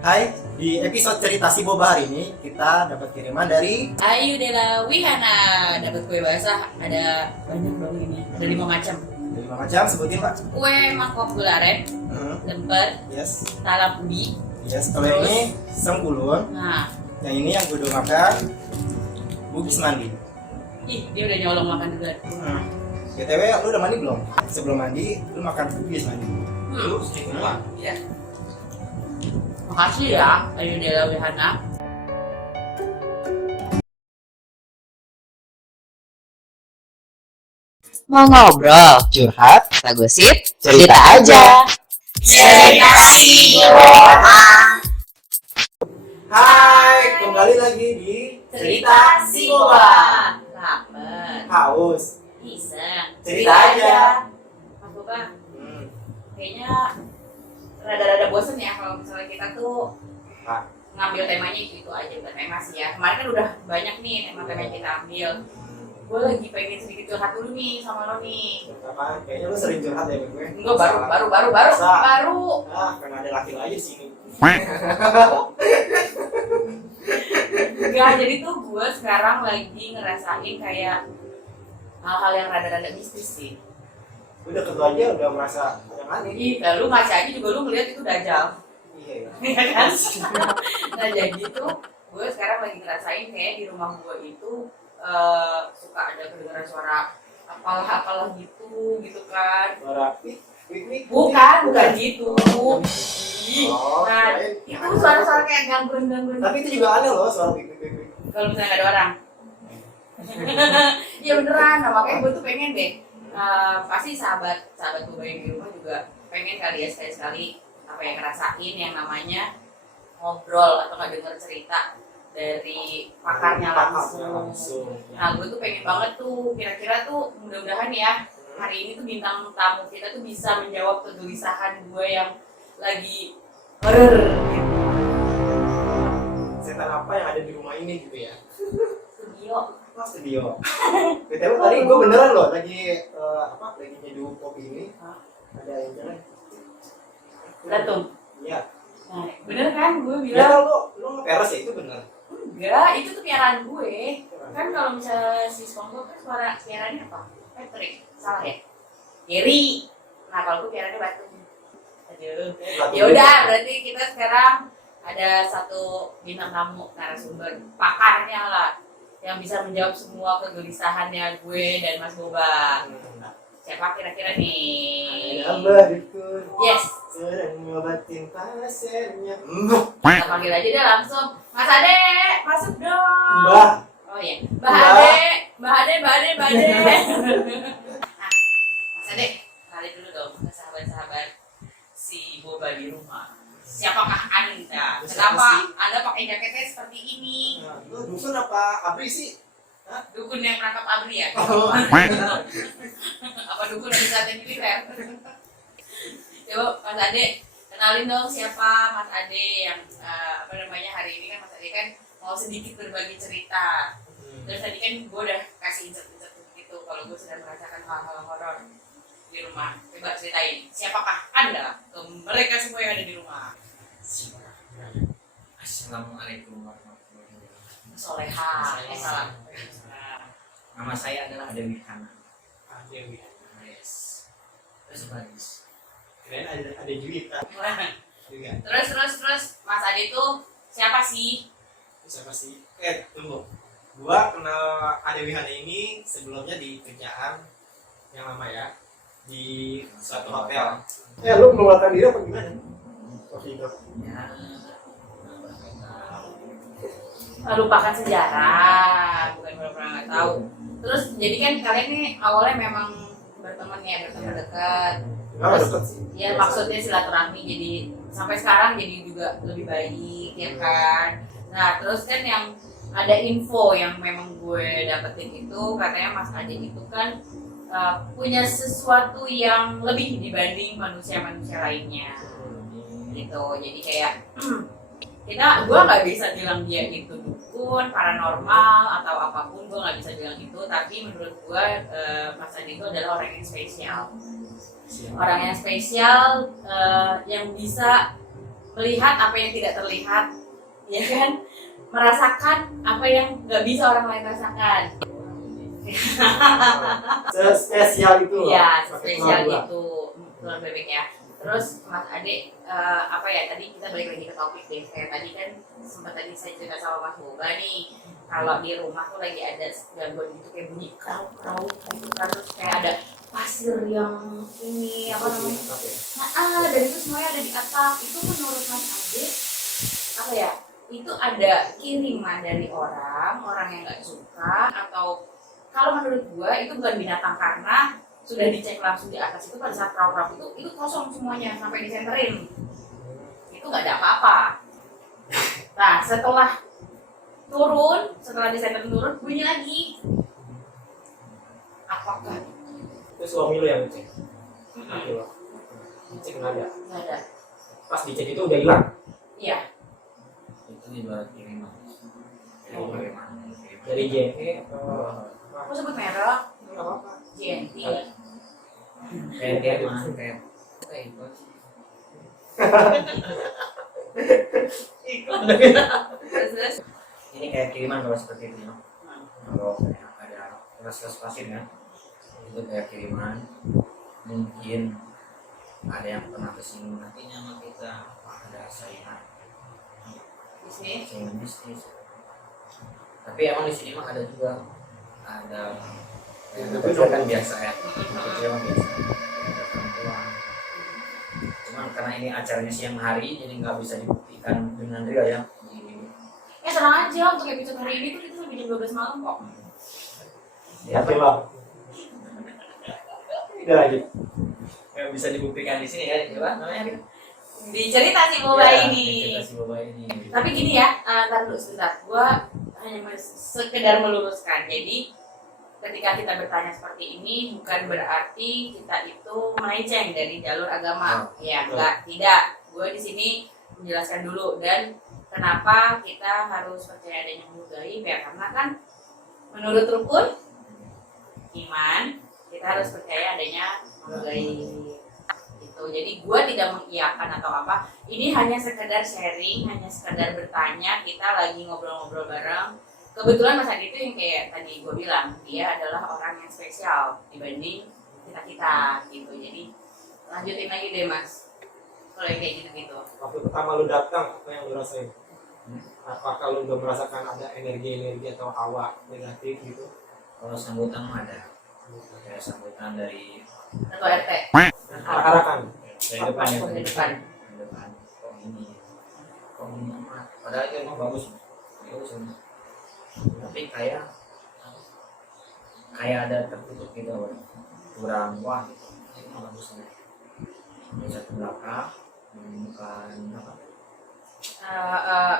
Hai, di episode cerita si Boba hari ini kita dapat kiriman dari Ayu Dela Wihana. Dapat kue basah, ada banyak dong ini. Ada 5 macam. 5 macam, sebutin Pak. Kue mangkok gula aren, lemper, Yes, talam ubi. yes. Kalau ini sengkulun, Nah, yang ini yang gue udah makan bugis mandi. dia udah nyolong makan juga. BTW, lu udah mandi belum? Sebelum mandi, lu makan bugis mandi. Lu sedikit Ya. Makasih ya, Ayu Dela Wihana. Mau ngobrol, curhat, kita gosip, cerita aja. Cerita si Boba. Hai, kembali lagi di Cerita si Boba. Lapar, Haus. iseng, Cerita aja. Mas Boba, kayaknya rada-rada bosen ya kalau misalnya kita tuh Pak. ngambil temanya itu aja, bukan tema sih ya. Kemarin kan udah banyak nih tema-tema yang kita ambil. Gue lagi pengen sedikit curhat dulu nih sama lo nih. Apa? Kayaknya lu sering curhat ya sama gue. Enggak, baru. Masa? Baru. Ah, karena ada laki aja sini. Enggak, jadi tuh gue sekarang lagi ngerasain kayak hal-hal yang rada-rada mistis sih. Udah kedua aja udah merasa yang aneh. Ih, lu ngaca aja juga lu ngeliat itu dajal. Iya ya. Iya kan? Nah jadi tuh gue sekarang lagi ngerasain kayak di rumah gue itu suka ada kedengaran suara apalah gitu kan. Suara wik. Bukan gitu. Ih, Oh, nah kirain itu suara-suara kayak gangguan. Tapi itu juga aneh loh suara wik. Kalau misalnya nggak ada orang. Iya beneran, nah, makanya gue tuh pengen deh. Pasti sahabat gue yang di rumah juga pengen kali ya sekali-sekali apa yang ngerasain yang namanya ngobrol atau nggak denger cerita dari pakarnya langsung. Nah gue tuh pengen banget tuh kira-kira tuh mudah-mudahan ya hari ini tuh bintang tamu kita tuh bisa menjawab kegelisahan gue yang lagi gitu. Setan apa yang ada di rumah ini gitu ya? Studio. BTW tadi gue beneran loh lagi lagi nyeduh kopi ini. Ada yang jalan. Lihat tuh. Iya. Nah, bener kan gue Ya bilang? lu ngeperes ya itu bener. Enggak, itu tuh piaraan gue. Kan kalau misalnya si SpongeBob kan suara piaraannya apa? Patrick, salah ya? Gary. Nah kalau gue piaraannya Batu. Aduh. Ya udah, berarti kita sekarang ada satu bintang tamu narasumber pakarnya lah yang bisa menjawab semua kegelisahannya gue dan Mas Boba. Siapa kira-kira nih? Abah dukun. Yes. Sedang ngobatin pasirnya. Kita panggil aja deh langsung. Mas Ade, masuk dong. Mbah. Oh iya, Mbak Ade. Mas Ade, kenalin dulu dong ke sahabat-sahabat si Boba di rumah. Siapakah Anda? Kenapa Anda pakai jaketnya seperti ini? Lu dukun apa abri sih? Dukun yang merangkap abri ya? Oh. Apa dukun yang bisa militer? Coba Mas Ade, kenalin dong siapa Mas Ade yang hari ini kan Mas Ade kan mau sedikit berbagi cerita. Terus tadi kan gue udah kasih insert gitu kalau gue sedang merasakan hal-hal horor di rumah. Coba ceritain, siapakah Anda ke mereka semua yang ada di rumah? Assalamualaikum warahmatullahi wabarakatuh. Soleha, salam. Nama saya adalah Dewi Hana. Dewi. Yes. Terus bagus. Keren ada Juwita. Juga. Terus Mas Ade itu siapa sih? Siapa sih? Tunggu. Gua kenal Ade Wihana ini sebelumnya di kerjaan yang lama ya, di suatu hotel. Lu mengeluarkan diri apa gimana? Waktu itu. Ya. Lupakan sejarah, bukan pernah nggak tahu. Terus jadi kan kalian nih awalnya memang berteman dekat. Terus Deket sih. ya maksudnya silaturahmi jadi sampai sekarang jadi juga lebih baik ya kan. Nah terus kan yang ada info yang memang gue dapetin itu katanya Mas Ade itu kan punya sesuatu yang lebih dibanding manusia-manusia lainnya gitu. Jadi kayak gue nggak bisa bilang dia itu dukun, paranormal atau apapun, gue nggak bisa bilang itu. Tapi menurut gue Mas Ade itu adalah orang yang spesial, orang yang spesial yang bisa melihat apa yang tidak terlihat, ya kan, merasakan apa yang nggak bisa orang lain rasakan. Spesial itu loh. Iya, Pakai spesial telur itu telur bebek ya. Terus Mas Ade, apa ya, tadi kita balik lagi ke topik deh. Kayak tadi kan sempat tadi saya cerita sama Mas Boba nih, kalau di rumah tuh lagi ada gangguan gitu kayak bunyi krau gitu kan, terus kayak ada pasir yang ini apa namanya, dan itu semuanya ada di atap. Itu menurut Mas Ade apa ya, itu ada kiriman dari orang yang nggak suka, atau kalau menurut gua itu bukan binatang karena sudah dicek langsung di atas itu pada saat krau-krau itu kosong semuanya sampai disenterin, itu nggak ada apa-apa. Nah setelah disenterin turun bunyi lagi. Apakah itu suami lu yang ngecek? Gitu loh. Ngecek nggak ada. nggak ada? Pas dicek itu udah hilang. Iya. Itu ibarat kiriman. Dari JNE atau Aku sebut merek nggak apa-apa. JNT. Kayak itu. Terus Ini kayak kiriman kalau seperti itu. Kalau kayak ada kelas pasir kan, itu kayak kiriman. Mungkin ada yang pernah kesini nantinya sama kita, ada saingan bisnis. Tapi emang di sini mah ada juga ada kecil kan biasa ya, kecil mah biasa, ada perempuan. Cuman karena ini acaranya siang hari, jadi nggak bisa dibuktikan dengan real ya. ya tenang aja, untuk episode hari ini tuh kita sampai jam 12 malam kok. Ya, Oke lah. Udah lanjut. yang bisa dibuktikan di sini ya, coba namanya Di cerita si Boba ini. Cerita si Boba ini. Tapi gini ya, ntar dulu sebentar. Gua hanya sekedar meluruskan. Jadi ketika kita bertanya seperti ini bukan berarti kita itu melenceng dari jalur agama. Ya, enggak, tidak. Gue di sini menjelaskan dulu dan kenapa kita harus percaya adanya makhluk gaib ya, karena kan menurut rukun iman kita harus percaya adanya makhluk gaib. Jadi gue tidak mengiyakan atau apa, ini hanya sekedar sharing, hanya sekedar bertanya, kita lagi ngobrol-ngobrol bareng. Kebetulan Mas Adi itu yang kayak tadi gue bilang, dia adalah orang yang spesial dibanding kita gitu. Jadi lanjutin lagi deh Mas, kalau yang kayak gitu-gitu. Waktu pertama lu datang, apa yang lu rasain? Apakah lu udah merasakan ada energi atau hawa negatif gitu? Kalau sambutan mah ada, kayak sambutan dari Ketua RT. Arak-arakan. dari depan ya, Dari depan. dari depan. Kok ini mah, padahal itu emang bagus ini. Tapi kayak ada tertutup gitu, kurang wah gitu. Itu mah bagus nih. Dari satu belakang, bukan apa?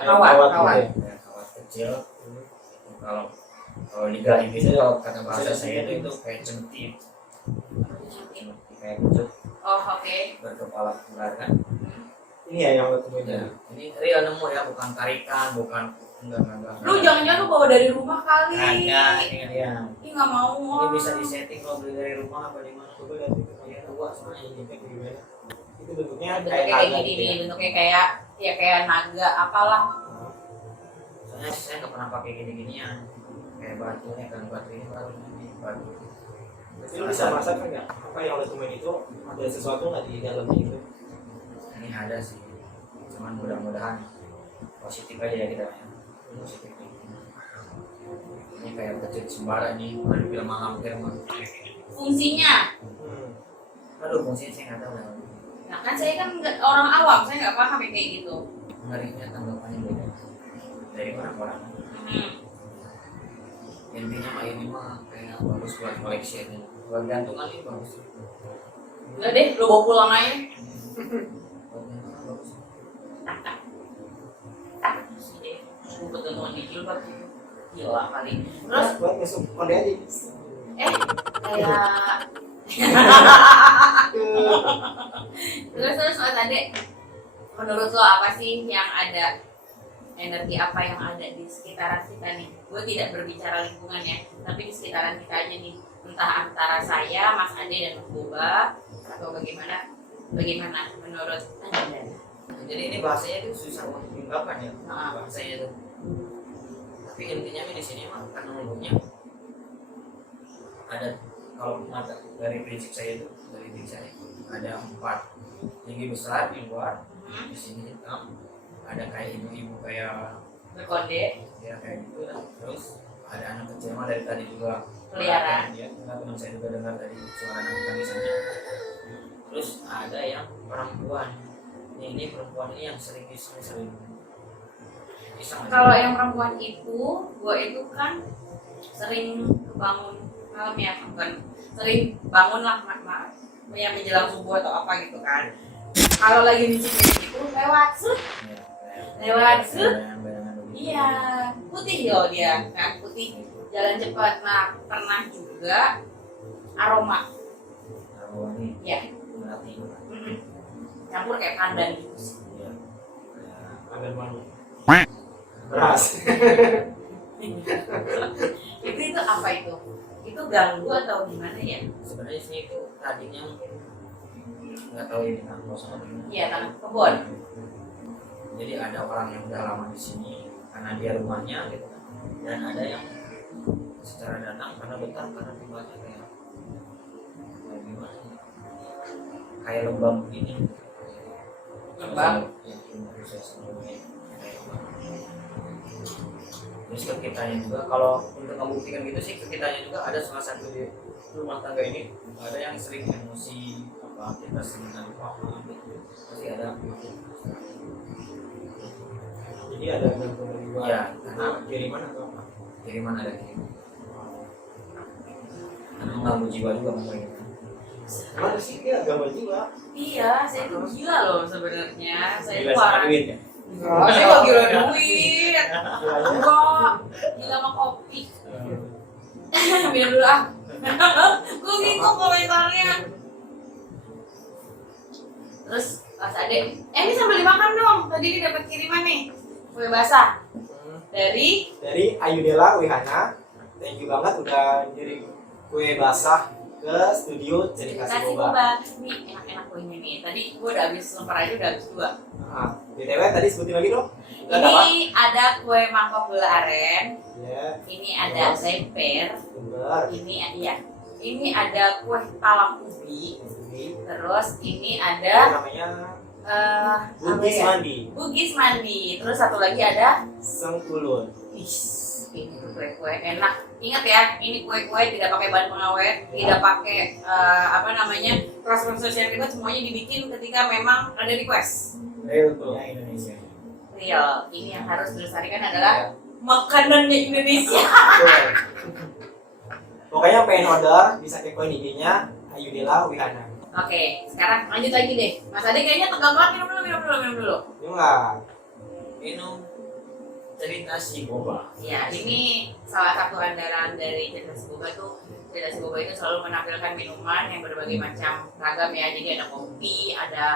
Kawat. Kayak kawat kecil. Kalau Liga Inggris itu kalau kata bahasa saya itu kayak centip, kayak kucuk Oh oke. berkepala ular kan. Ini ya yang lu temuin Ya, tadi. ini real nemu ya, bukan tarikan, bukan enggak. Lu jangan-jangan lu bawa dari rumah kali. Enggak, ini dia. Ih nggak mau. Ini bisa disetting kalau beli dari rumah apa di mana. Coba lihat itu kayak tua soalnya ini kayak gimana? Itu bentuknya Bentuknya kayak kayak naga gini gitu ya. nih, bentuknya kayak naga apalah. Soalnya saya nggak pernah pakai gini-ginian. Kayak batunya kan, batu ini baru ini batu. Tapi lu bisa merasakan nggak apa yang lu temuin itu ada sesuatu nggak di dalamnya itu? Ini ada sih, cuman mudah-mudahan positif aja ya kita ya. Positif ini kayak kecil sembara nih, udah dibilang hampir mah. Fungsinya. Aduh, fungsinya saya nggak tahu ya. Nah kan saya kan orang awam, saya nggak paham yang kayak gitu. Ngerinya tanggapannya beda dari orang-orang. Intinya mah ini mah kayak bagus buat koleksi ini, buat gantungan ini bagus. Udah deh, lu bawa pulang aja. Buat gantungan bagus. Gue gantungan di jilbab. Gila kali. Terus, buat masuk konde aja. kayak terus Mas Ade, menurut lo apa sih yang ada, energi apa yang ada di sekitaran kita nih? Gue tidak berbicara lingkungan ya, tapi di sekitaran kita aja nih, entah antara saya, Mas Ade dan Mas Boba, atau bagaimana menurut Anda? Ini Jadi ini bahasanya itu susah untuk diungkapkan ya, Nah. bahasanya itu. Tapi intinya di sini mah karena mulutnya ada, kalau mata dari prinsip saya itu, dari diri saya ada 4 tinggi besar di luar, di sini hitam, ada kayak ibu-ibu kayak Berkode. ya kayak gitu lah. Terus ada anak kecil mah dari tadi juga Peliharaan. ya, teman saya juga dengar tadi suara anak tangisannya. Terus ada yang perempuan, ini perempuan ini yang sering sering pisang aja. Kalau yang perempuan itu, gue itu kan sering kebangun malam ya, bukan sering bangun lah yang menjelang subuh atau apa gitu kan. Kalau lagi nyicipin itu lewat sud, Ya, lewat sud. bayangan-bayangan begitu. Iya, putih loh dia kan, putih jalan cepat. Nah, pernah juga aroma, Wangi ya, berarti campur kayak pandan gitu sih. ya kayak Ada mana? Beras. Itu apa itu? Itu ganggu atau gimana ya? sebenarnya sih itu tadinya nggak tahu ini kan kosong atau gimana. Iya, tanah kebun. Jadi ada orang yang udah lama di sini karena dia rumahnya gitu kan. Dan ada yang secara datang karena betah karena tempatnya kayak gimana ya? Kayak lembab begini. Lembab? Ya, menurut saya sebelumnya kayak lembab. Terus ke kitanya juga, kalau untuk membuktikan gitu sih, ke kitanya juga ada salah satu di rumah tangga ini ada yang sering emosi apa kita sering apa gitu, pasti ada. Jadi ada gangguan dari luar. Ya, Karena kiriman atau apa? kiriman ada kiriman. Karena mengganggu jiwa juga mungkin. Mana sih dia gangguan jiwa? Iya, saya tuh gila loh sebenarnya. Saya Gila tuh sama orang. duit ya? Enggak, saya gak gila duit. Gilanya? Enggak, gila sama kopi. Minum dulu ah. Gue bingung komentarnya. Terus Mas Ade, ini sambil dimakan dong. Tadi ini dapat kiriman nih, kue basah dari Dari Ayudela Wihana. Thank you banget udah ngirim kue basah ke studio Jadi Kasih Kasih Boba. Boba. Nih enak-enak kuenya nih. Tadi gue udah habis lemper aja udah habis 2. Nah, BTW tadi sebutin lagi dong. Ada apa? Ini ada kue mangkok gula aren. Ya, Ini ada lemper. bener. Ini ya. Ini ada kue talam ubi. Ini Terus ini ada namanya apa Bugis ya? Mandi. Bugis mandi. Terus satu lagi ada Sengkulun. ini tuh kue-kue enak. Ingat ya, ini kue-kue tidak pakai bahan pengawet, tidak pakai apa namanya proses yang ribet, semuanya dibikin ketika memang ada request. Real punya Indonesia. Real. Ini yang harus dilestarikan adalah makanannya Indonesia. Betul. Pokoknya pengen order bisa kepoin IG-nya Ayudela Wihana. Oke, sekarang lanjut lagi deh. Mas Ade kayaknya tegang banget, minum dulu. Ini lah. Minum cerita si boba. Ya, ini salah satu andalan dari cerita si boba tuh. Cerita si boba itu selalu menampilkan minuman yang berbagai macam ragam ya. Jadi ada kopi, ada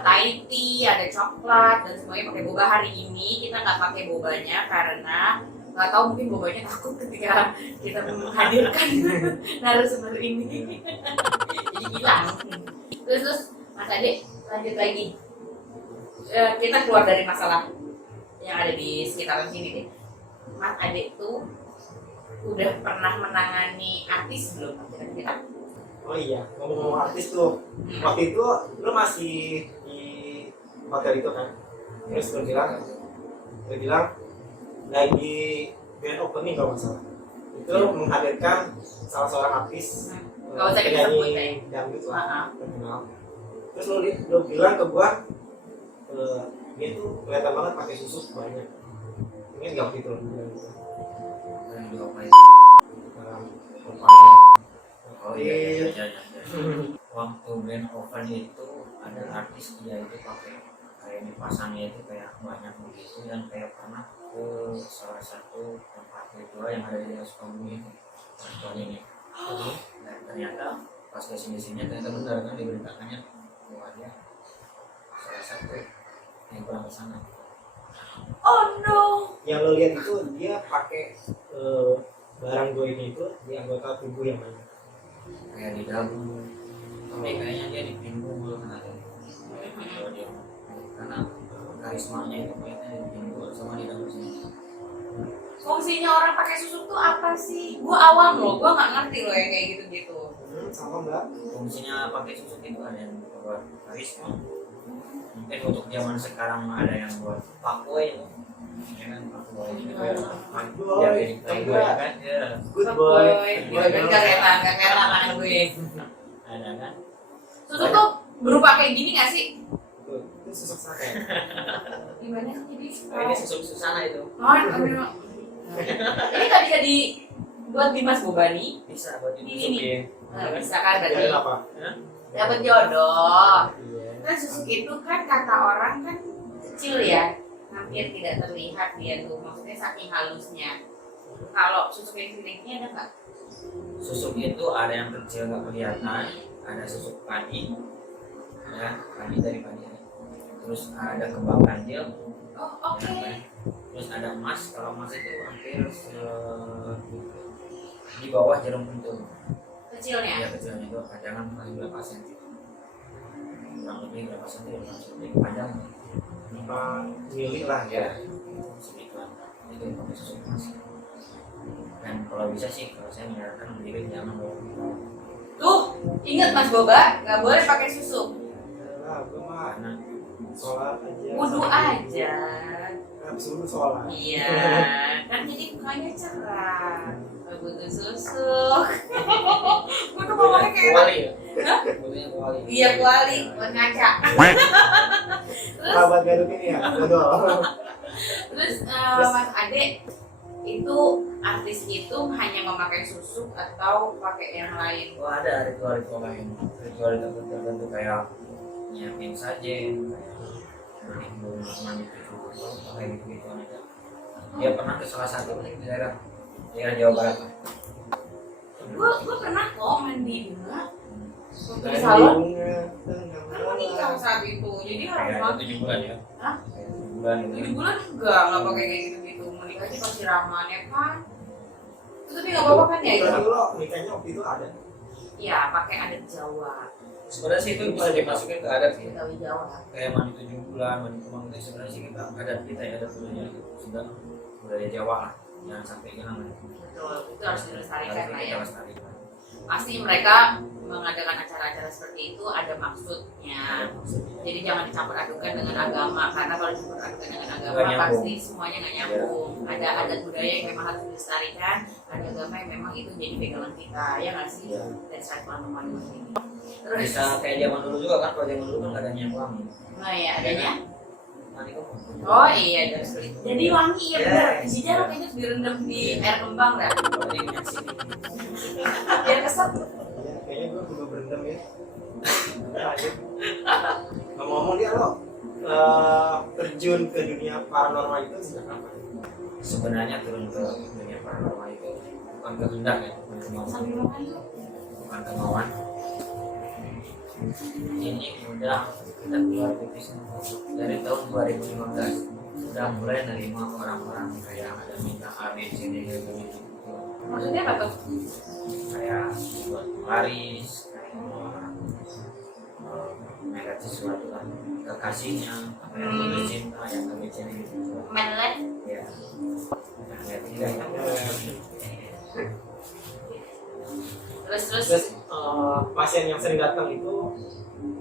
Thai tea, ada coklat, dan semuanya pakai boba. Hari ini kita nggak pakai bobanya karena nggak tahu mungkin bobanya takut ketika kita menghadirkan narasumber ini. Jadi hilang. Terus Mas Ade lanjut lagi. Kita keluar dari masalah yang ada di sekitaran sini deh. Mas Ade tuh udah pernah menangani artis belum? Kira-kira? Oh iya, ngomong-ngomong artis tuh. Waktu itu lu masih di hotel itu kan? Terus lu bilang lagi grand opening kalau nggak salah. Itu menghadirkan salah seorang artis Nggak usah disebut, ya. dangdut lah, Ah, ah. terkenal. Terus lu bilang ke gua dia tuh kelihatan banget pakai susu banyak. Ingat nggak waktu itu lu bilang gitu? Dan juga apa ya? Dalam Oh iya. Waktu band open itu ada artis dia itu pakai kayak dipasangnya itu kayak banyak begitu, dan kayak pernah ke salah satu tempat ritual yang ada di daerah Sukabumi itu restoran ini. Dan ternyata pas kesini-sini ternyata benar kan diberitakannya bahwa dia salah satu yang pernah ke sana. Oh no. yang lo lihat itu dia pakai barang goibnya itu di anggota tubuh yang mana? Kayak di dagu, tapi kayaknya dia di pinggul kan ada. Kalau dia karena karismanya itu kayaknya timbul sama di dalam sini. Fungsinya orang pakai susuk tuh apa sih? Gua awam loh, gua nggak ngerti loh yang kayak gitu-gitu. Sama Mbak. Fungsinya pakai susuk itu ada yang buat karisma, mungkin untuk zaman sekarang ada yang buat pakwe ya kan, pakwe ya jadi playboy kan ya, Good boy. Gak keren tangan gue. ada kan. Susuk tuh berupa kayak gini nggak sih? Itu susuk sate. Gimana sih jadi? Ini susuk susana itu Oh, ini nggak bisa dibuat di Mas Bobani? bisa buat Ini. disusupin. Nah, bisa kan Jadi berarti apa? dapat jodoh. Iya. Kan susuk itu kan kata orang kan kecil ya, hampir tidak terlihat dia tuh, maksudnya saking halusnya. Kalau susuk yang segini ada nggak? Susuk itu ada yang kecil nggak kelihatan, ada susuk padi ya, padi dari padi, terus ada kembang ganjil. Oh, oke. Ya, terus ada emas, kalau emas itu hampir di bawah jarum pentul. Kecilnya. Ya kecilnya itu panjangan paling berapa senti? Kurang lebih berapa senti? Lebih panjang. 5 mili lah ya. Segituan. Itu yang pakai susuk emas. Dan kalau bisa sih, kalau saya menyarankan beli jangan bawa. Tuh, ingat Mas Boba, nggak boleh pakai susuk. Nah, gue mah Karena sholat aja. Wudhu aja. Habis wudhu sholat. Iya, kan jadi mukanya cerah. Nggak butuh susuk. Gue tuh ngomongnya kayak kuali ya? Hah? Butuhnya kuali. iya kuali, buat ngaca. Terus, Sahabat gaduk ini ya, dodol. terus Mas Ade itu artis itu hanya memakai susuk atau pakai yang lain? Oh ada ritual-ritual lain, ritual tertentu kayak nyiapin sajen, kayak mandi cucu, kayak gitu aja. Dia pernah ke salah satu di daerah Jawa Barat. Gue pernah kok mandi bunga waktu di Dari salon. bunga, Kan mau nikah saat itu, jadi harus Kayak mandi. 7 bulan ya? Hah? 7 bulan gitu. 7 bulan nggak pakai kayak gitu-gitu. Menikah aja pasti siramannya kan. Itu tapi nggak apa-apa kan ya itu? Berarti lo nikahnya waktu itu ada. Iya, pakai adat Jawa. Sebenarnya sih itu bisa dimasukin ke adat sih. Betawi Jawa. Kayak mandi 7 bulan, mandi kemang itu sebenarnya sih kita adat kita ya, adat budaya itu sudah budaya Jawa lah. Jangan sampai hilang. Betul, itu harus dilestarikan Harus lah kita ya. lestarikan. Pasti mereka mengadakan acara-acara seperti itu ada maksudnya. Jadi jangan dicampur adukan dengan agama, karena kalau dicampur adukan dengan agama Nggak nyambung. pasti semuanya nggak nyambung. Ada adat budaya yang memang harus dilestarikan, ada agama yang memang itu jadi pegangan kita, ya nggak sih? Iya. Dan saya teman-teman ini. Terus, Bisa kayak zaman dulu juga kan, kalau zaman dulu kan nggak ada minyak wangi. nah ya adanya. Mandi kemang. Oh iya, jadi wangi ya Iya. benar. Isinya lo kayaknya harus direndam di air kembang dah, Kalau di minyak sini. biar keset. Ya, kayaknya gue juga berendam ya. Lanjut. Ngomong-ngomong dia lo terjun ke dunia paranormal itu sejak kapan? Sebenarnya turun ke dunia paranormal itu bukan kehendak ya, bukan kemauan. Sambil makan tuh. Bukan kemauan. Ini udah kita keluar bisnis dari tahun 2015 sudah mulai nerima orang-orang kayak ada minta A B C D gitu. Maksudnya apa tuh? Kayak buat laris, kayak mereka sesuatu kan kekasihnya, apa yang putus cinta, yang A B C D gitu. Menelan. Ya, ya tidak. Terus Terus pasien yang sering datang itu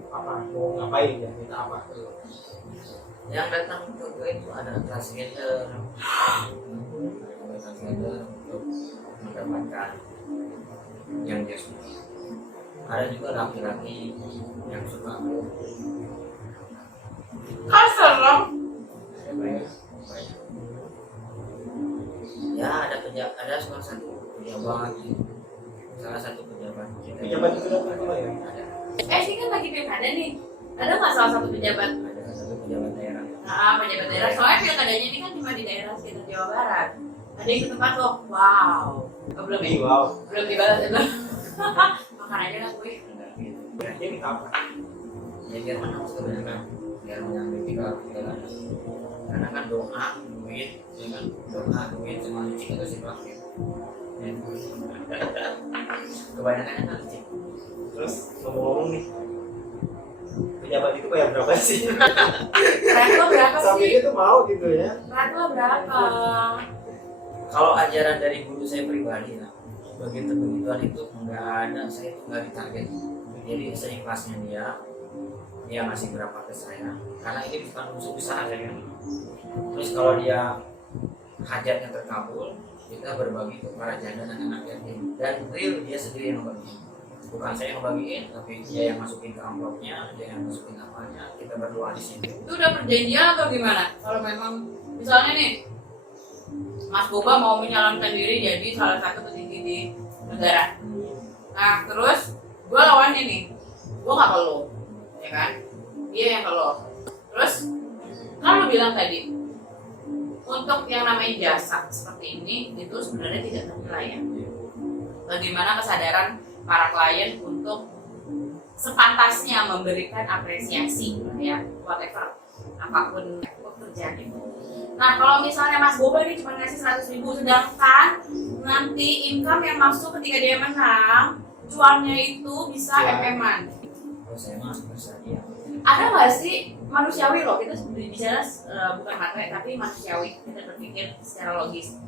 apa? Mau ngapain ya? Minta apa? Yang datang ke gue itu ada transgender, untuk mendapatkan yang dia suka. Ada juga laki-laki yang suka kasar dong. ada banyak. Ya ada salah satu pejabat, Pejabat itu datang dulu ya? ada Ini kan lagi pilkada nih. Ada nggak salah satu pejabat? satu pejabat daerah. Pejabat daerah. Soalnya pilkadanya ini kan cuma di daerah sekitar Jawa Barat. Ada yang ke tempat lo. Wow. Oh, belum ya? Wow. Belum dibalas ya belum. Makan aja lah gue. Ya, dia minta apa? Ya biar menang sebenarnya, biar mengambil tiga jalan. Karena kan doa, duit, ya kan doa, duit, sama licik itu sih pasti. Kebanyakan kan licik. Terus ngomong-ngomong nih, pejabat itu bayar berapa sih? Rate lo berapa Sampai sih? itu mau gitu ya. Rate lo berapa? Kalau ajaran dari guru saya pribadi lah, begitu-begituan itu nggak ada, saya itu nggak ditarget. Jadi seikhlasnya dia ngasih berapa ke saya, karena ini bukan musuh besar saya. Terus kalau dia hajatnya terkabul, kita berbagi ke para janda dan anak yatim, dan real dia sendiri yang membagi, bukan saya yang bagiin, tapi dia yang masukin ke amplopnya, dia yang masukin apanya, kita berdua di sini. Itu udah perjanjian atau gimana? Kalau memang misalnya nih Mas Boba mau menyalonkan diri jadi salah satu petinggi di negara. Nah terus gue lawannya nih, gue nggak ke lo, ya kan? Dia yang ke lo. Terus kan lo bilang tadi untuk yang namanya jasa seperti ini itu sebenarnya tidak ternilai ya. Bagaimana kesadaran para klien untuk sepantasnya memberikan apresiasi ya, whatever apapun pekerjaan itu. Nah kalau misalnya Mas Boba ini cuma ngasih 100.000, sedangkan nanti income yang masuk ketika dia menang cuannya itu bisa MM-an. Kalau saya mah bersedia. Ada nggak sih manusiawi loh, kita bicara bukan materi tapi manusiawi, kita berpikir secara logis.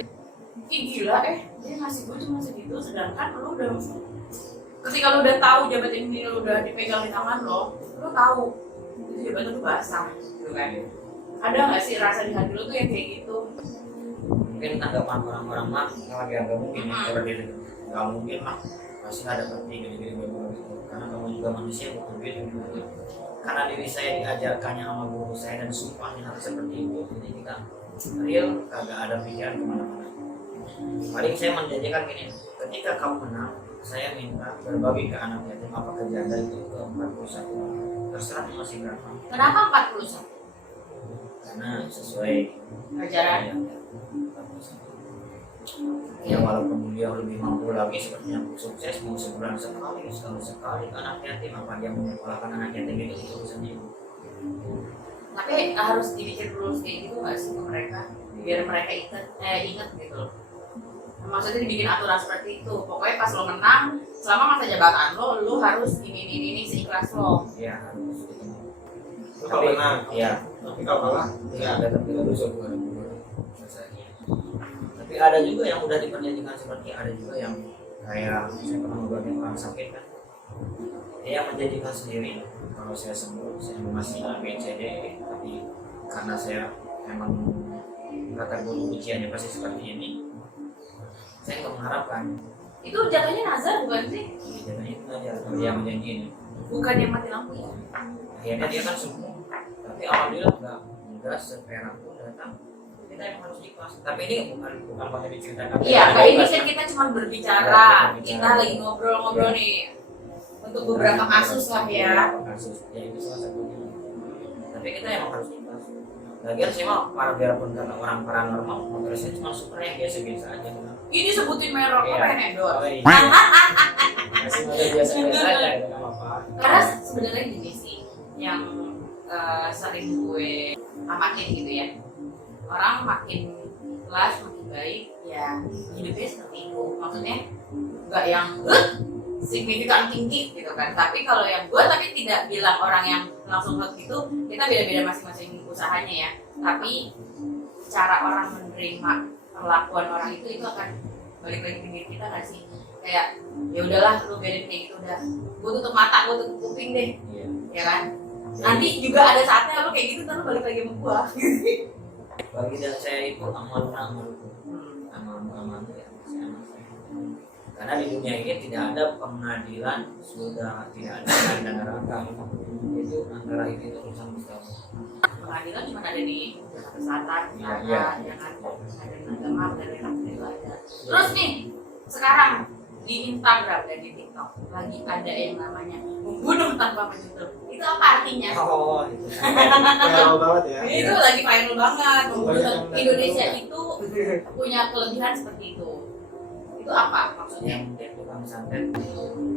Ih gila dia ngasih gue cuma segitu, sedangkan lu udah ketika lu udah tahu jabatan ini lu udah dipegang di tangan lo tahu itu jabatan lu basah gitu kan. Ada nggak sih rasa di hati lu tuh yang kayak gitu? Mungkin tanggapan orang-orang mah nggak mungkin ya seperti itu, nggak mungkin lah, pasti ada seperti gini-gini gitu, karena kamu juga manusia bukan gitu. Karena diri saya diajarkannya sama guru saya dan sumpahnya harus seperti itu, jadi kita real kagak ada pikiran kemana-mana. Paling saya menjanjikan gini, ketika kamu menang, saya minta berbagi ke anak yatim apa ke janda itu ke 41, terserah masih berapa. Kenapa 41? Karena sesuai Ajaran. Ya walaupun dia lebih mampu lagi seperti yang sukses mau sebulan sekali, setahun sekali anak yatim, apa dia menyekolahkan anak yatim itu urusan dia. Tapi harus dibikin rules kayak gitu nggak sih ke mereka biar mereka ingat gitu loh. Maksudnya dibikin aturan seperti itu, pokoknya pas lo menang selama masa jabatan lo harus ini seikhlas lo. Iya harus. Lu kalau menang, ya. tapi kalau kalah, Ya ada tapi itu selesai. Tapi ada juga yang udah diperjanjikan seperti, ada juga yang kayak saya pernah membagian orang sakit kan, dia menjanjikan sendiri kalau saya sembuh saya mengasih ABCD, tapi karena saya memang kata guru ujiannya pasti seperti ini, saya nggak mengharapkan. Itu jatuhnya nazar bukan sih? Jadinya itu aja dia menjanjikan, Bukan yang mati lampu ya? akhirnya dia kan sembuh, tapi alhamdulillah nggak seperak pun datang. Kita yang harus ikhlas. Tapi ini bukan banyak diceritakan. Iya, kayak ini kan kita cuma berbicara, Ya, kita lagi ngobrol-ngobrol nih untuk beberapa kasus lah ya. Beberapa kasus, ya itu salah satunya. Tapi kita emang harus ikhlas. Lagian sih mah biarpun kata orang paranormal, motor saya cuma super yang biasa-biasa aja. Ini sebutin merek, lo pengen endorse? Oh, iya. Masih motor biasa-biasa aja, itu nggak apa-apa. Karena sebenarnya gini sih, yang sering gue amatin gitu ya, orang makin kelas makin baik ya hidupnya seperti itu, maksudnya nggak yang signifikan tinggi gitu kan. Tapi kalau yang gue tapi tidak bilang orang yang langsung gitu, kita beda-beda masing-masing usahanya ya, tapi cara orang menerima perlakuan orang itu akan balik lagi ke diri kita nggak sih? Kayak ya udahlah lu biarin kayak gitu, udah gue tutup mata, gue tutup kuping deh, Iya. ya kan? Nanti juga ada saatnya lu kayak gitu, terus balik lagi sama gua. Bagi dan saya itu amal ya, karena di dunia ini tidak ada pengadilan, sudah tidak ada pengadilan neraka, itu antara itu urusan mustahil. Pengadilan cuma ada di Jakarta Selatan, Iya. ya kan? Ada di Agama, ada di Rakyat itu ada. Terus nih, sekarang di Instagram dan di TikTok lagi ada yang namanya membunuh tanpa menyentuh. Itu apa artinya? Oh, itu. viral banget ya. Itu lagi viral banget. Membunuh Banyak yang Indonesia datang. itu punya kelebihan seperti itu. Itu apa maksudnya? Yang mungkin tukang santet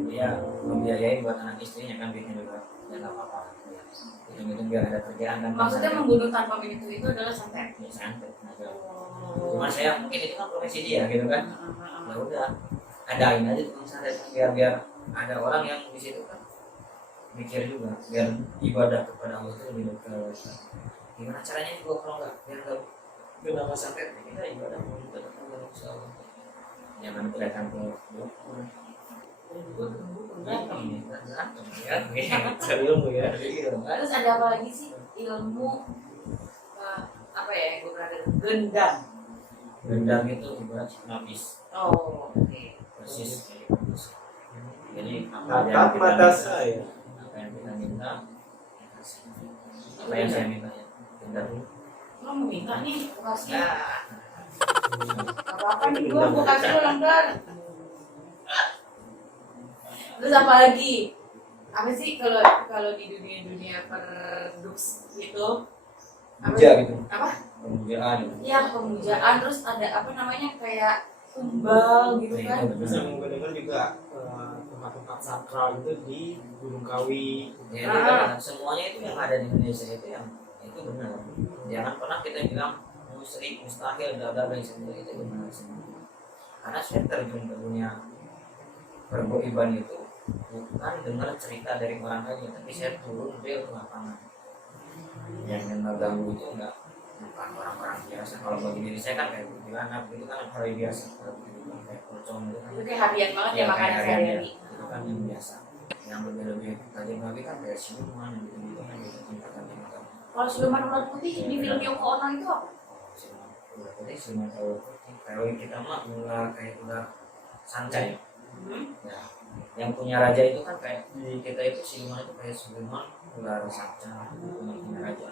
dia membiayai buat anak istrinya kan bikin juga dan apa-apa. Itu biar ada kerjaan kan. Maksudnya membunuh tanpa menyentuh itu adalah santet. Ya santet. Cuma saya mungkin itu kan profesi dia gitu kan. Ya udah adain aja tukang santet biar ada orang yang di situ kan mikir juga biar ibadah kepada Allah itu lebih dekat. Gimana caranya juga kalau nggak biar nggak sampai kita ibadah mau dekat kepada Allah. Jangan kelihatan ke ilmu ya. Terus ada apa lagi sih ilmu apa ya yang gue pernah dengar? Gendam itu ibarat lapis. Oh, oke. Persis kayak lapis. Jadi tatap mata saya. apa yang kita minta, apa yang saya minta ya. Gendam. Lo mau minta nih, gue kasih. Nah, Apa-apa nih gue kasih lo langgar. Terus apa lagi? Apa sih kalau di dunia perduks itu? puja gitu. Apa? Pemujaan. Ya pemujaan, terus ada apa namanya kayak tumbal gitu kan? Terus yang gue dengar juga tempat-tempat sakral itu di Gunung Kawi. Ya, itu semuanya itu yang ada di Indonesia itu yang itu benar. Jangan pernah kita bilang musyrik, mustahil, dan itu benar semua. Karena saya terjun ke dunia pergoiban itu bukan dengar cerita dari orang lain, tapi saya turun real ke lapangan. Yang mengganggu itu enggak bukan orang-orang biasa. Kalau bagi diri saya kan kayak kuntilanak itu kan hal yang biasa. Kayak pocong itu kan. Itu kayak harian banget ya makanya kayak sehari-hari. itu kan yang biasa. Yang lebih tajam lagi kan kayak siluman gitu kan gitu tingkatan-tingkatan. Kalau siluman ular putih di film Yoko Ono itu apa? Siluman ular putih, siluman ular putih. Kalau kita mah ular kayak ular sancai. Ya, yang punya raja itu kan kayak di kita itu siluman itu kayak siluman ular sanca punya raja.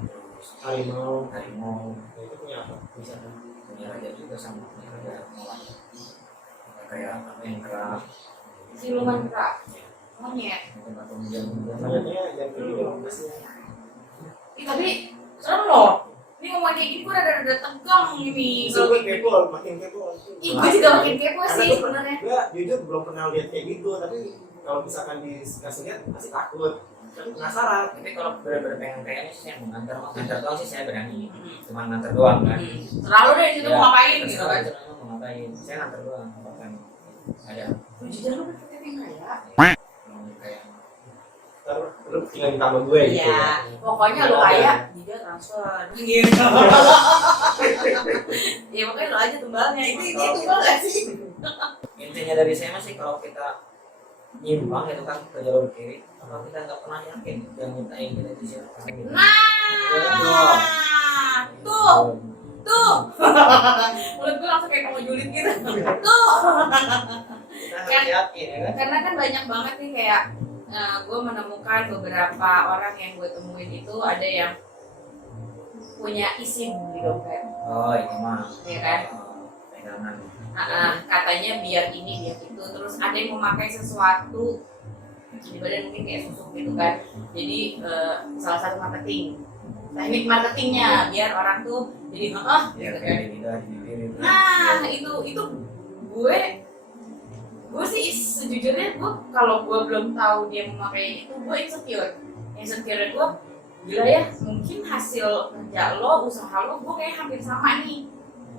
Terus Harimau. itu punya apa? Bisa kan? punya raja juga sama punya raja malah kayak apa yang kerak Siluman kera, monyet. tempat pemujaan Makanya yang ini masih. Tapi serem loh. Ini ngomong kayak gini gue rada tegang ini. Gue kepo, makin kepo. Ih, gue juga makin kepo sih sebenarnya. Gue jujur belum pernah lihat kayak gitu, tapi kalau misalkan dikasih lihat pasti takut. Tapi penasaran. tapi kalau benar-benar pengen sih saya mau nganter doang sih saya berani cuma nganter doang kan Terlalu deh situ mau ngapain gitu terserah kan? aja mau ngapain saya nganter doang apa kan ada Jujur lu berarti yang kaya. kayak Ntar lu tinggal minta sama gue gitu. Iya, pokoknya lu kaya, dia transfer gitu. Ya pokoknya lu aja tumbalnya. Itu tumbal gak sih? intinya dari saya masih kalau kita nyimpang itu kan ke jalur kiri kalau kita nggak pernah yakin yang mintain kita itu siapa gitu. Nah, tuh. Mulut gue langsung kayak kamu julid gitu. Tuh. Kita harus yakin ya kan Karena kan banyak banget nih kayak gue menemukan beberapa orang yang gue temuin itu ada yang punya isim di dompet, oh ini mah ya kan? pegangan Katanya biar ini biar itu, terus ada yang memakai sesuatu di badan mungkin kayak susuk gitu kan. Jadi salah satu teknik marketingnya biar orang tuh jadi ya gitu kan. kayak di lidah di bibir itu Nah itu gue sih sejujurnya gue kalau gue belum tahu dia memakai itu gue insecure gue gila ya, mungkin hasil kerja lo, usaha lo gue kayak hampir sama nih,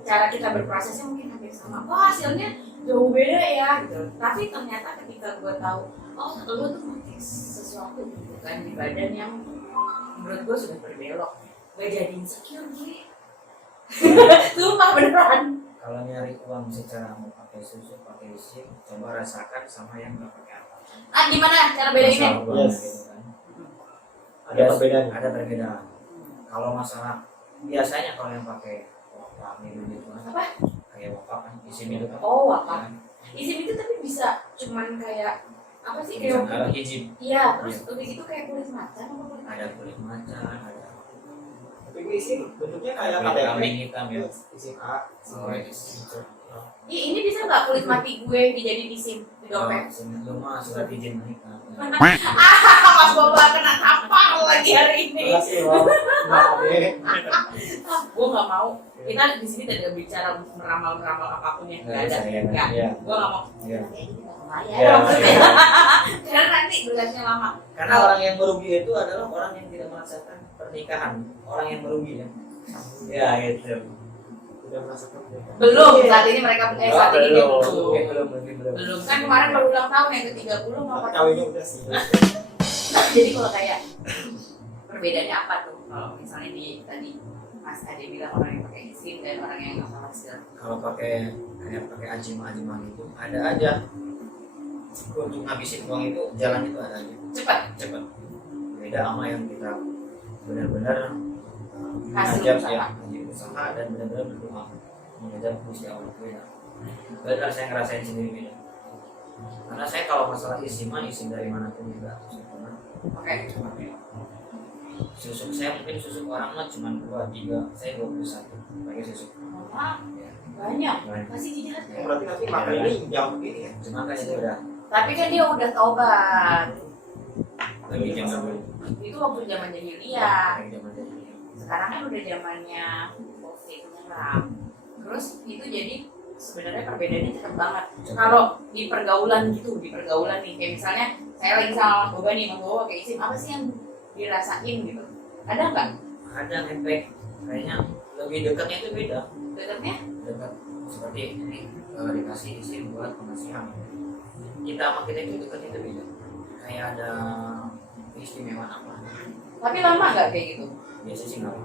cara kita berprosesnya mungkin hampir sama, kok hasilnya jauh beda ya gitu. Tapi ternyata ketika gue tahu oh lo tuh pakai sesuatu gitu kan di badan yang menurut gue sudah berbelok, gue jadi insecure gue. Sumpah beneran. kalau nyari uang secara mau pakai susu pakai SIM coba rasakan sama yang nggak pakai apa Gimana cara bedainnya? masalah uang Yes. gitu kan Ada perbedaan. ada perbedaan kalau masalah biasanya kalau yang pakai wakaf gitu kan Apa? kayak wakaf kan SIM itu kan Oh wakaf. kan Isim itu tapi bisa cuman kayak apa sih bisa kayak izin iya, terus udah gitu kayak kulit macan apa kulit ada kulit macan ada Tapi gue isi bentuknya kayak kulit KTP. kambing hitam ya Isi A. oh itu ini bisa nggak kulit mati gue dijadiin isim di dompet? SIM itu mah surat izin menikah Mas Boba kena tampar lagi hari ini. Makasih loh. Maaf deh. Gue nggak mau. Kita di sini tidak bicara meramal apapun ya. Nggak ada. Nggak. ya Gue nggak mau. ya Ya, maksudnya. Karena nanti durasinya lama. karena orang yang merugi itu adalah orang yang tidak merasakan pernikahan orang yang merugi ya gitu udah merasakan Belum, saat ini mereka saat ini dia belum. belum kan kemarin baru ulang tahun yang ke-30 mau kawinnya udah sih. Jadi kalau kayak perbedaannya apa tuh kalau misalnya di tadi Mas Ade bilang orang yang pakai SIM dan orang yang nggak pakai SIM? Kalau pakai ajimah gitu ada aja. Untuk ngabisin uang itu jalan itu ada aja. Cepat. Beda sama yang kita benar-benar Hasil usaha dan benar-benar berdoa mengejar Gusti Allah. Benar saya ngerasain sendiri beda. Karena saya kalau masalah isi dari mana pun juga Oke. Susuk saya mungkin susuk orang mah cuma 2-3, saya 21 pakai susuk. Banyak. Masih jahat ya. Berarti nanti makan ini jam begini ya. Cuma kan itu udah Tapi kan dia udah taubat. lagi jam berapa? Itu waktu zaman jahiliyah. Lagi zaman jahiliyah. Sekarang kan udah zamannya COVID menyerang. Terus itu jadi sebenarnya perbedaannya cepet banget. Kalau di pergaulan nih, kayak misalnya saya lagi sama Mas Boba nih, Mas Boba kayak isim apa sih yang dirasain gitu? Ada nggak? Ada efek kayaknya lebih dekatnya itu beda. Dekatnya? Dekat seperti ini dikasih isi buat pengasihan. Kita sama kita itu dekatnya itu beda. Kayak ada keistimewaan apa? Tapi lama nggak kayak gitu? Biasa sih nggak.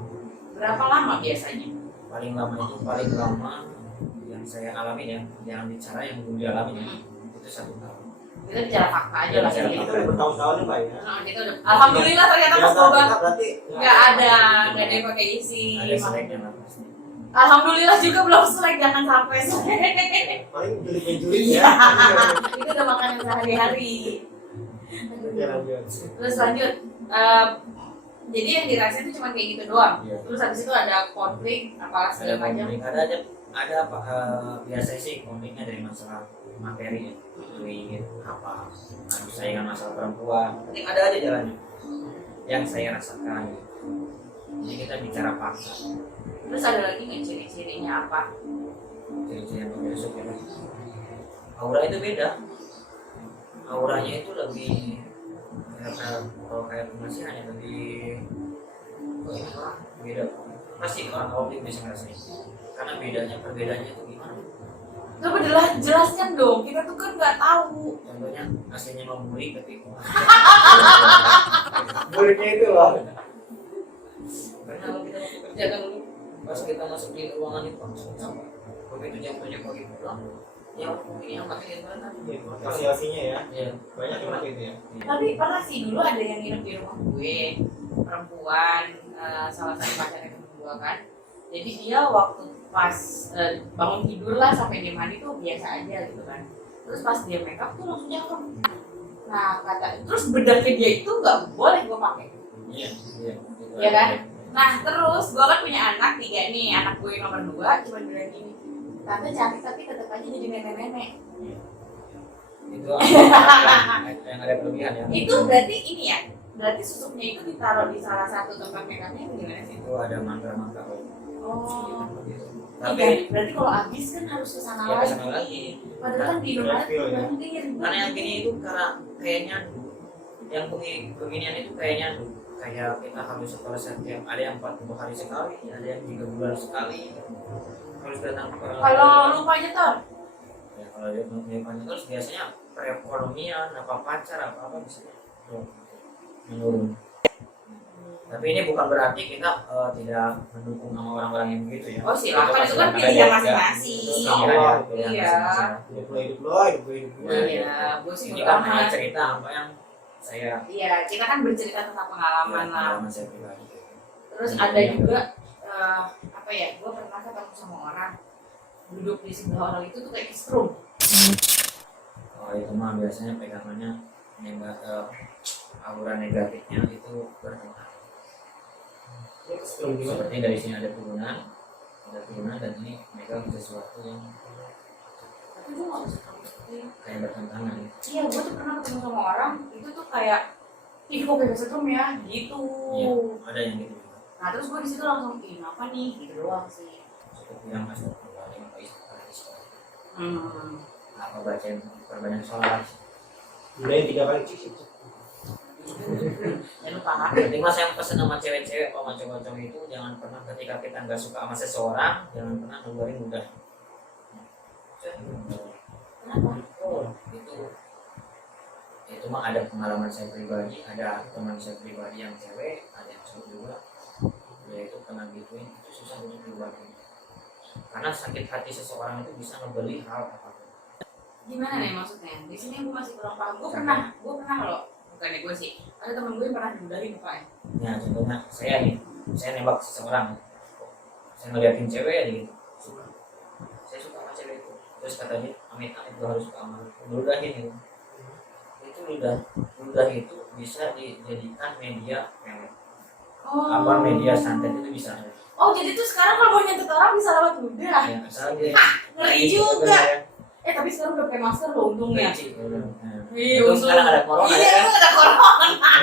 Berapa lama biasanya? Paling lama yang saya alami ya, yang bicara yang belum dialami ya, itu 1 tahun. Kita bicara fakta aja lah. Bicara Gitu. Kita udah bertahun-tahun ya Pak ya. Nah, kita udah. Alhamdulillah ternyata Mas Boba Berarti nggak ada yang pakai isi. Ada seleknya lah pasti. Alhamdulillah juga belum selek, jangan sampai selek. paling julid Iya. ya. Itu udah makanan sehari-hari. Oke, lanjut. Terus lanjut. Jadi yang dirasain itu cuma kayak gitu doang. Iya. Terus habis itu ada konflik, apalah Ada segala macam. konflik, ada apa biasanya sih konfliknya dari masalah materi ya, duit apa, saingan masalah perempuan, penting ada aja jalannya yang saya rasakan. Jadi kita bicara fakta. Terus ada lagi nggak ciri-cirinya apa? Ciri-ciri yang besok ya. Aura itu beda. Auranya itu lebih kalau kayak pengasihan ya lebih beda. Pasti orang awam itu bisa ngerasain. Karena perbedaannya itu gimana? Coba jelaskan dong, kita tuh kan nggak tahu. Contohnya aslinya mau buri tapi Muridnya itu loh. karena kalau kita masuk kerja kan dulu pas kita masuk di ruangan itu langsung sama begitu jam 7 pagi pulang ya ini yang pakai mana Asosiasinya ya. ya Banyak yang pakai itu ya. Tapi pernah sih dulu ada yang nginep di rumah gue, perempuan, salah satu pacarnya temen gue kan. Jadi dia waktu pas bangun tidur lah sampai dia mandi tuh biasa aja gitu kan. Terus pas dia make up tuh langsung cakep. Nah terus bedaknya dia itu nggak boleh gue pakai. iya Iya kan? Nah terus gue kan punya anak 3 nih, anak gue yang nomor 2 cuma bilang gini, tante cantik tapi tetap aja jadi nenek-nenek. itu yang ada kelebihan ya Itu berarti ini ya, berarti susuknya itu ditaruh di salah satu tempat make upnya gimana sih? itu ada mantra-mantra Oh, tapi iya, berarti kalau habis kan harus kesana ya lagi. kesana lagi Padahal kan di rumah Refill, ya. ganti ya. karena yang gini itu karena kayaknya yang beginian itu kayaknya kayak kita harus sekolah setiap ada yang 40 hari sekali ada yang 3 bulan sekali harus datang ke Kalau lupa nyetor, ya kalau dia punya terus biasanya perekonomian apa pacar apa bisa menurun tapi ini bukan berarti kita tidak mendukung sama orang-orang yang begitu ya oh silakan itu kan silakan pilihan aja. masing-masing. Terus pilihan aja, pilihan Iya. masing-masing. Hidup lo, hidup lo, hidup gue, hidup gue. Iya, gue sih Ini kan hanya banget. cerita apa yang saya Iya, kita kan bercerita tentang pengalaman lah. pengalaman saya pribadi. Terus ada juga apa ya? Gue pernah ketemu sama orang duduk di sebelah orang itu tuh kayak strum. Oh itu mah biasanya pegangannya aura negatifnya itu bertengkar. Ini kesetrum gimana? Seperti dari sini ada turunan dan ini megang sesuatu yang Tapi gue nggak bisa kayak bertentangan. Iya, gue tuh pernah ketemu sama orang itu tuh kayak, ih kok kayak setrum ya, gitu. Iya, ada yang gitu. Nah terus gue di situ langsung, ih apa nih, gitu doang sih. Cukup bilang astagfirullahaladzim apa istighfar. Hmm. Apa bacain perbanyak sholat. Udahin 3 kali cik. Jangan lupa. Penting mas yang pesan sama cewek-cewek sama cowok-cowok itu jangan pernah ketika kita nggak suka sama seseorang jangan pernah ngeluarin udah. Kenapa? Oh, itu mah ada pengalaman saya pribadi, ada teman saya pribadi yang cewek, ada yang cowok juga, ya itu pernah gituin, itu susah untuk diluarin karena sakit hati seseorang itu bisa ngebeli hal apapun. Gimana nih maksudnya? Di sini gue masih kurang paham. Gue pernah loh, bukannya gue sih, ada temen gue yang pernah diludahin mukanya. Ya contohnya saya nembak seseorang, saya ngeliatin cewek ya gitu, saya suka sama cewek itu, terus katanya amit-amit gue harus suka sama ludahin gitu. Itu ludah itu bisa dijadikan media pelet. Apa media santet itu bisa. Oh jadi tuh sekarang kalau mau nyentuh orang bisa lewat ludah. Ya, asal dia Ngeri juga. Tapi sekarang udah pakai masker loh untungnya. Iya, untung sekarang ada corona iya, ya. ada corona.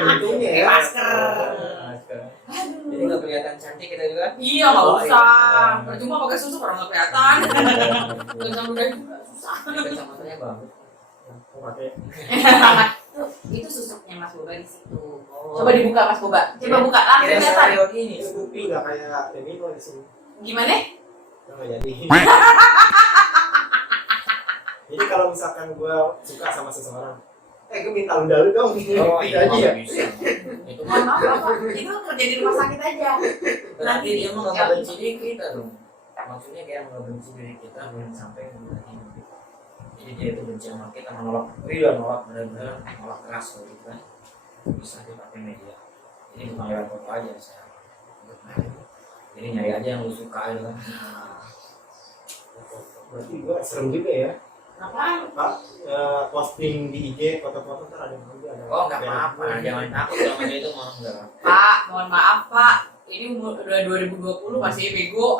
Untungnya Pakai ya. masker. Aduh. Jadi nggak kelihatan cantik kita juga. Iya nggak usah. Cuma pakai susu orang nggak kelihatan. Nggak bisa ludah juga susah. Kacamatanya bagus. Itu susuknya Mas Boba di situ. Oh. Coba dibuka Mas Boba. Coba buka langsung Kira kelihatan. stereo gini. Itu bukti udah kayak Demino di sini. Gimana? Nggak jadi. Jadi kalau misalkan gue suka sama seseorang, gue minta lu dulu dong. Oh Gitu iya aja ya. bisa. Itu Mohon maaf Bapak, itu kerja di rumah sakit aja. berarti dia mah nggak benci diri kita dong. Maksudnya kayak nggak benci diri kita yang sampai ngeludahin. Jadi dia itu benci sama kita menolak, nolak benar-benar nolak keras gitu kan. Bisa dipakai media. Ini bukan lewat foto aja saya. Jadi nyari aja yang lu suka gitu kan. Berarti gue serem juga ya. Apaan? Pak, posting di IG foto-foto ntar ada yang ada. Oh nggak apa-apa, jangan takut sama dia itu mau enggak. Pak, mohon maaf Pak. Ini udah 2020 masih bego.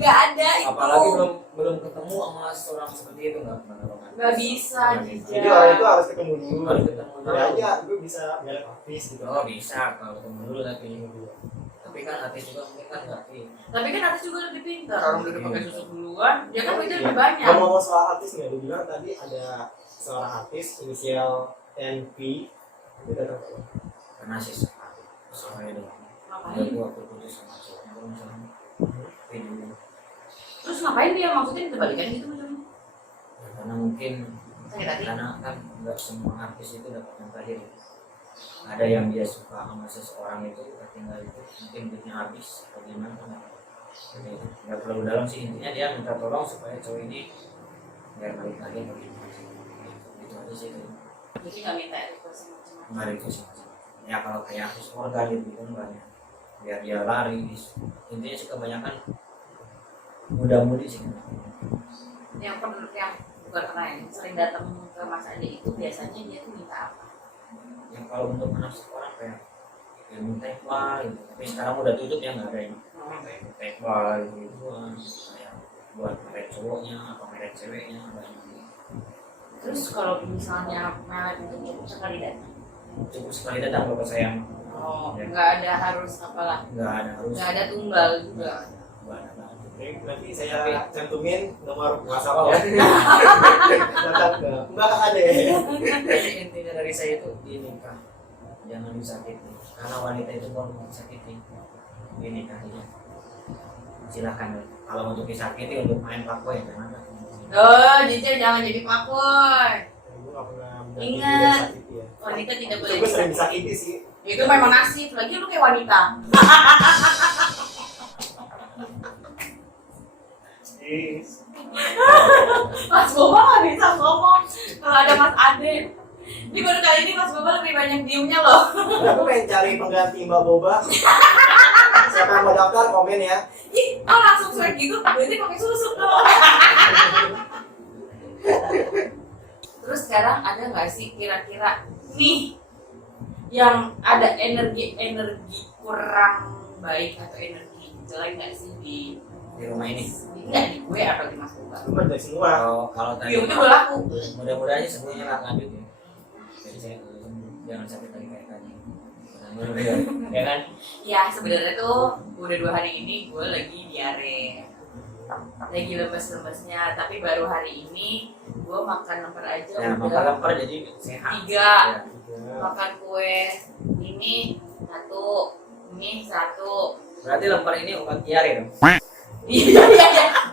Nggak ada itu. Apalagi belum ketemu sama seorang seperti itu Nggak bisa Jadi orang itu harus ketemu dulu. Harus ketemu dulu. Ya aja, gue bisa ngeliat artis gitu. Oh bisa kalau ketemu dulu tapi kan artis juga mungkin kan nggak Tapi kan artis juga lebih pintar. Orang udah pakai susu duluan, ya kan itu lebih banyak. Kalau ngomong soal artis nih, lu bilang tadi ada seorang artis inisial NP itu datang ke lo. karena sih soalnya doang. Ngapain? Gua putus sama cowoknya kalau misalnya video. Terus ngapain dia? Maksudnya dibalikan gitu macam? Ya, karena mungkin Sakit hati? karena kan nggak semua artis itu dapat yang terakhir. Ada yang dia suka sama seseorang itu tinggal itu mungkin duitnya habis atau gimana jadi nggak terlalu dalam sih intinya dia minta tolong supaya cowok ini biar balik lagi gitu aja sih itu Jadi nggak minta request macam-macam. nggak request macam-macam. Ya kalau kayak artis organ gitu kan banyak biar dia lari intinya sih kebanyakan muda-mudi sih Yang bukan pernah yang sering datang ke Mas Ade itu biasanya dia tuh minta apa? yang kalau untuk anak sekolah kayak ya minta tekbal gitu tapi sekarang udah tutup ya nggak ada yang tekbal gitu kayak buat merek cowoknya atau merek ceweknya banyak. Terus kalau misalnya melet itu cukup sekali datang? Cukup sekali datang bapak sayang. Oh, Ya. nggak ada harus apalah? Nggak ada harus Nggak ada tunggal juga. nggak ada. Nanti saya cantumin nomor WhatsApp ya. Datang ke Mbak Ade. Jadi intinya dari saya itu ini kak jangan disakiti karena wanita itu mau disakiti ini kak silakan kalau untuk disakiti untuk main pakwe jangan lah. Oh, jadi jangan jadi pakoi. Gue nggak pernah Ingat. sakiti ya. Wanita tidak boleh Gue sering disakiti. disakiti sih. Itu memang nasib. Lagi lu kayak wanita. Mas Boba nggak bisa ngomong kalau ada Mas Ade. Ini baru kali ini Mas Boba lebih banyak diemnya loh. Aku pengen cari pengganti Mbak Boba. Siapa yang mau daftar komen ya. Ih, langsung cuek gitu. Berarti pakai susu dong. Terus sekarang ada nggak sih kira-kira nih yang ada energi kurang baik atau energi jelek nggak sih di rumah ini? Enggak di gue atau di Mas Boba? Cuma dari semua. Kalau tadi Iya, udah berlaku. mudah-mudahan aja semuanya lah lanjut ya. Jadi saya jangan sampai tadi kayak tadi. Ya kan? Ya sebenarnya tuh udah 2 hari ini gue lagi diare. lagi lemes-lemesnya, tapi baru hari ini gue makan lemper aja Ya, makan udah lemper jadi sehat. 3. Ya. Makan kue ini 1, ini 1. Berarti lemper ini obat diare dong. Iya juga,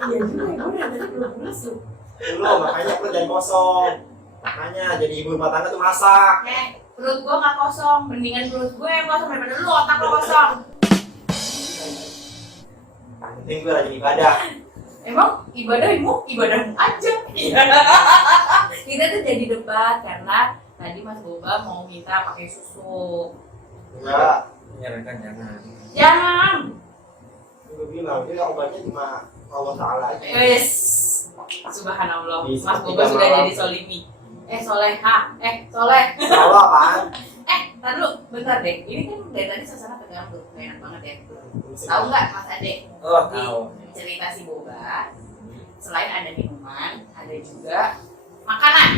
gue udah tadi belum masuk. Dulu makanya perut jangan kosong. Makanya jadi ibu rumah tangga tuh masak. Perut gue nggak kosong, mendingan perut gue yang kosong daripada lu otak lo kosong. Penting gue rajin ibadah. Emang ibadahmu aja. Kita tuh jadi debat karena tadi Mas Boba mau minta pakai susu. Enggak. Menyarankan jangan. Jangan. Gue bilang dia obatnya cuma Allah Taala aja. Yes. Subhanallah. Bisa Mas Boba tiga sudah malam. jadi solimi. Soleha. Soleh. Allah apaan? Tar dulu, bentar deh. Ini kan dari tadi suasana tegang tuh, gak enak banget ya. Tahu nggak Mas Ade? Oh, Di tahu. cerita si Boba, selain ada minuman, ada juga makanan.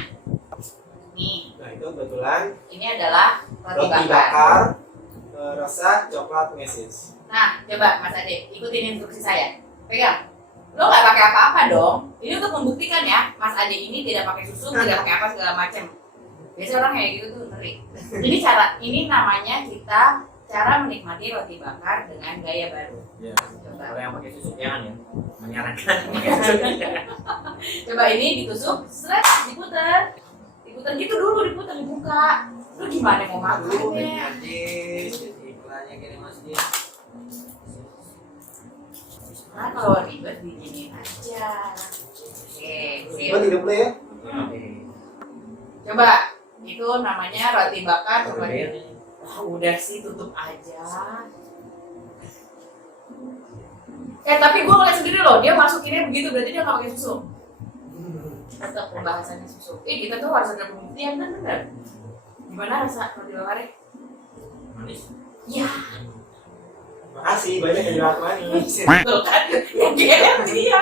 Nih, Nah itu kebetulan ini adalah roti roti bakar. bakar rasa coklat mesis. Nah, coba Mas Ade, ikutin instruksi saya. Pegang. Lo nggak pakai apa-apa dong. Ini untuk membuktikan ya, Mas Ade ini tidak pakai susu, tidak pakai apa segala macam. Biasanya orang kayak gitu tuh ngeri. Ini namanya kita cara menikmati roti bakar dengan gaya baru. Ya. Coba. Kalau yang pakai susu jangan ya. Menyarankan pakai susu. Coba ini ditusuk, seret, diputer gitu dulu, dibuka. Lu gimana mau makannya? Iklannya gini Mas Di. Nah, kalau ribet diginiin aja. Oke, sip. Gue tidak boleh ya? Coba, itu namanya roti bakar. Coba Oke. deh. Wah, udah sih, tutup aja. Tapi gue ngeliat sendiri loh, dia masukinnya begitu, berarti dia nggak pakai susu. Tetap pembahasannya susu. Kita tuh harus ada pembuktian, kan bener? Gimana rasa roti bakarnya? Manis. Ya, Makasih banyak yang bilang manis. betul kan? Yang GR dia.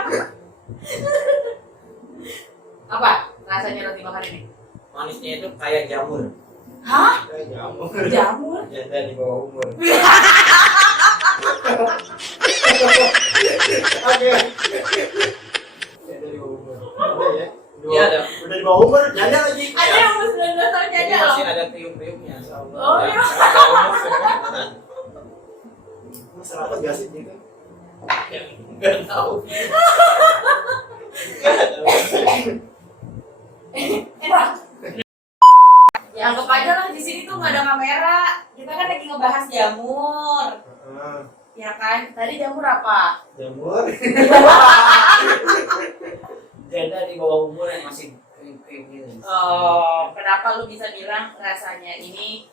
Apa rasanya roti bakar ini? Manisnya itu kayak jamur. Hah? Jamur. Jamur? Janda di bawah umur. Oke. Jadi di bawah umur. Udah ya. Iya ada. Udah di bawah umur, janda lagi. Ada yang umur 19 tahun Ini aja loh. masih ada kriuk-kriuknya. Oh, iya. Mas rapat gak sih gitu? Enggak tahu. Enak. Ya anggap aja lah di sini tuh nggak ada kamera. Kita kan lagi ngebahas jamur. Ya kan? Tadi jamur apa? Jamur. Janda di bawah umur yang masih kriuk-kriuk gitu. Oh, kenapa lu bisa bilang rasanya ini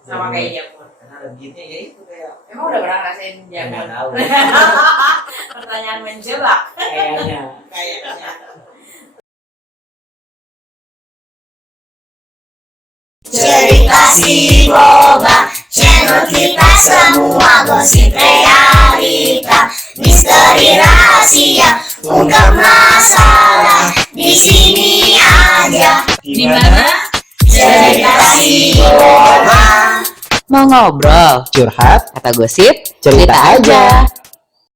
sama kayak jamur? Karena ada beatnya ya itu kayak Emang udah pernah ngerasain jamur? nggak tahu. Pertanyaan menjebak. Kayaknya. Cerita si Boba, channel kita semua gosip realita, misteri rahasia, ungkap masalah di sini aja. Di mana? Cerita si Boba. Mau ngobrol, curhat, kata gosip, cerita aja.